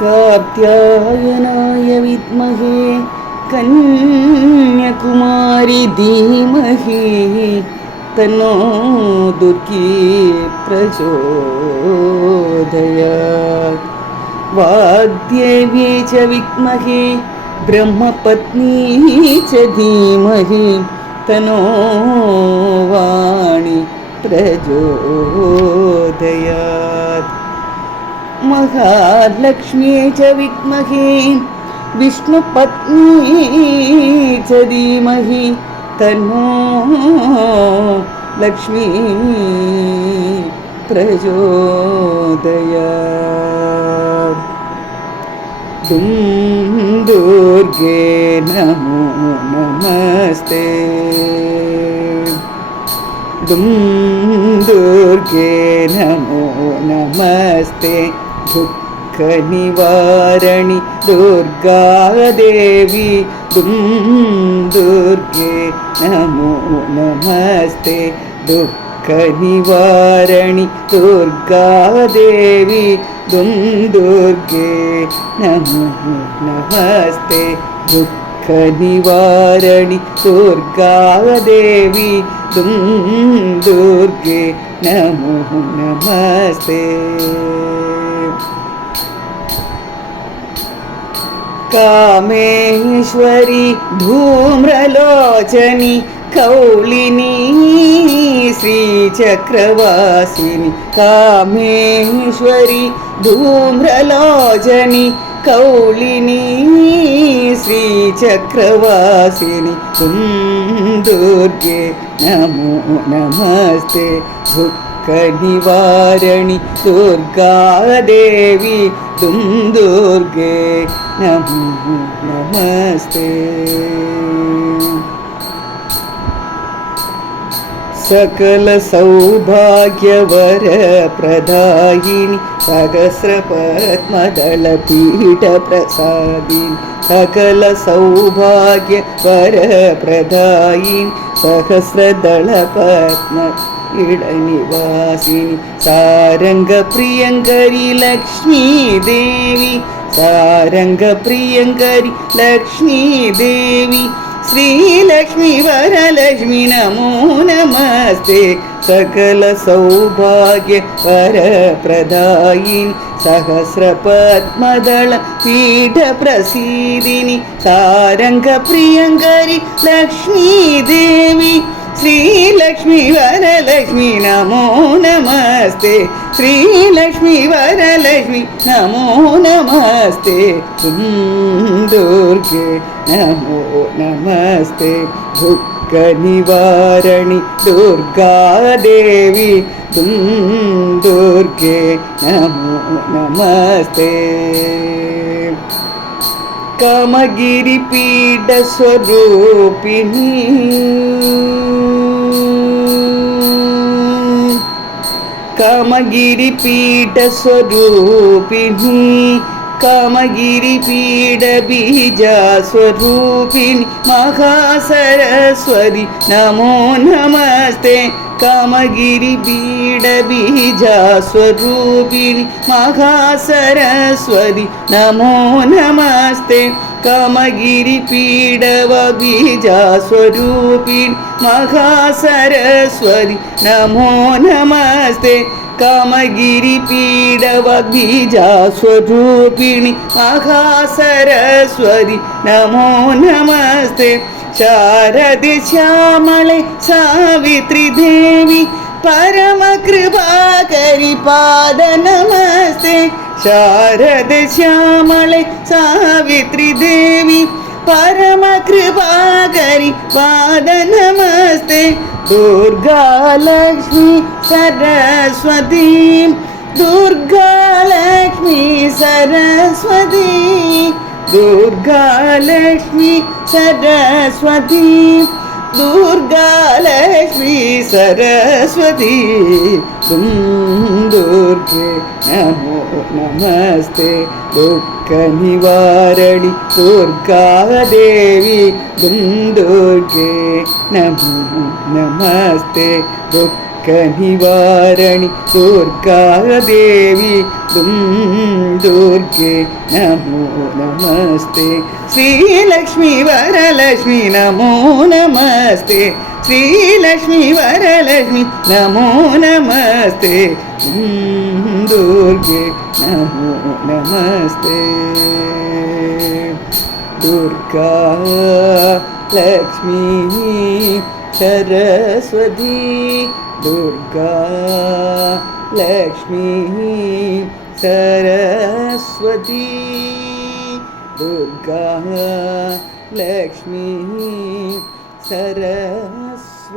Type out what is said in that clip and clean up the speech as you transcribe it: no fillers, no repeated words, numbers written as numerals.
कात्यायनाय विद्महे कन्याकुमारी धीमहि तन्नो दुर्गी प्रचोदयात्। वाग्देव्यै च विद्महे ब्रह्मपत्नी च धीमहि तन्नो वाणी प्रचोदयात्। महालक्ष्म्यै च विद्महे विष्णुपत्नी च धीमहि तन्नो लक्ष्मी प्रचोदयात्। दुं दुर्गे नमो नमस्ते। दुं दुर्गे नमो नमस्ते। दुःखनिवारणि दुर्गादेवी दुं दुर्गे नमो नमस्ते। दुःखनिवारणि दुर्गादेवी दुं दुर्गे नमो नमस्ते। दुःखनिवारणि दुर्गादेवी दुं दुर्गे नमो नमस्ते। कामेश्वरी धूम्रलोचनी कौलिनी श्रीचक्रवासिनी। कामेश्वरी धूम्रलोचनी कौलिनी श्रीचक्रवासिनी दुं दुर्गे नमो नमस्ते। दुःखनिवारणि दुर्गादेवी दुं दुर्गे नमो नमस्ते। सकल सौभाग्यवरप्रदायिनि सहस्रपद्मदलपीठप्रसादिनि। सकल सौभाग्यवरप्रदायिनि सहस्रदलपद्मपीठनिवासिनि। सारङ्गप्रियङ्करि लक्ष्मी देवी सारङ्गप्रियङ्करि लक्ष्मी देवी श्रीलक्ष्मी वरलक्ष्मी नमो नमस्ते। सकल सौभाग्य वरप्रदायिनि सहस्रपद्मदल पीठप्रसीदिनि। सारङ्गप्रियङ्करि लक्ष्मी देवी श्रीलक्ष्मी वरलक्ष्मी नमो नमस्ते। श्रीलक्ष्मी वरलक्ष्मी नमो नमस्ते। दुं दुर्गे नमो नमस्ते। दुःखनिवारणि दुर्गादेवी दुं दुर्गे नमो नमस्ते। कामगिरिपीठस्वरूपिणी कामगिरिपीठस्वरूपिणी कामगिरिपीठबीजस्वरूपिणी महासरस्वती नमो नमस्ते। कामगिरिपीठबीजस्वरूपिणी महासरस्वती नमो नमस्ते। कामगिरिपीठबीजस्वरूपिणी महासरस्वती नमो नमस्ते। कामगिरिपीठबीजस्वरूपिणी महासरस्वती नमो नमस्ते। शारदे श्यामळे सावित्री देवी परमकृपाकरि पाद नमस्ते। शारदे श्यामळे सावित्री देवी परमकृपाकरि पाद नमस्ते। दुर्गा लक्ष्मी सरस्वती दुर्गा लक्ष्मी सरस्वती दुर्गा लक्ष्मी सरस्वती दुर्गा लक्ष्मी सरस्वती दुं दुर्गे नमो नमस्ते। दुःखनिवारणि दुर्गादेवी दुं दुर्गे नमो नमस्ते। दुःख दुःखनिवारणि दुर्गादेवी दुर्गे नमो नमस्ते श्रीलक्ष्मी वरलक्ष्मी नमो नमस्ते श्रीलक्ष्मी वरलक्ष्मी नमो नमस्ते दुर्गे नमो नमस्ते दुर्गा लक्ष्मी सरस्वती दुर्गा लक्ष्मी सरस्वती दुर्गा लक्ष्मी सरस्वती।